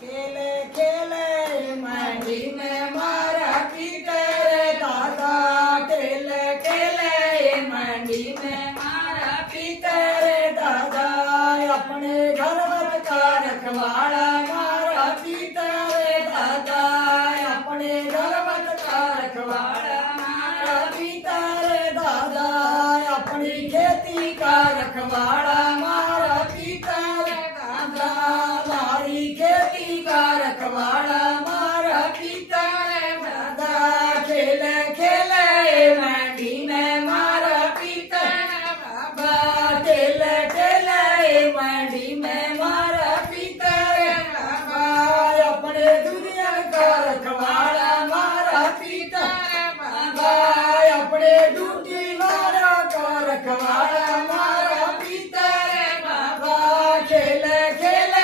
ખેલે ખેલે માંડીને મારા પિતર દાદા ખેલે ખેલે માંડીને મારા પિતર દાદા આપણે ઘરવરતા રખવાળા મારા પિતર દાદા આપણે ઘરવરતા રખવાળા મારા પિતર દાદા આપણી ખેતી કા રખવાળા મારા પિતર દાદા મારી ખેતી કા રખવાળા મારા પિતર દાદા ખેલે ખેલે માંડીને મારા પિતર બાબા ખેલે ખેલે માંડીને મારા પિતર બાબા આપણે દુનિયા કા રખવાળા મારા પિતર બાબા આપણે ડૂટી વાળા કા રખવાળા મારા પિતર બાબા ખેલે ખેલે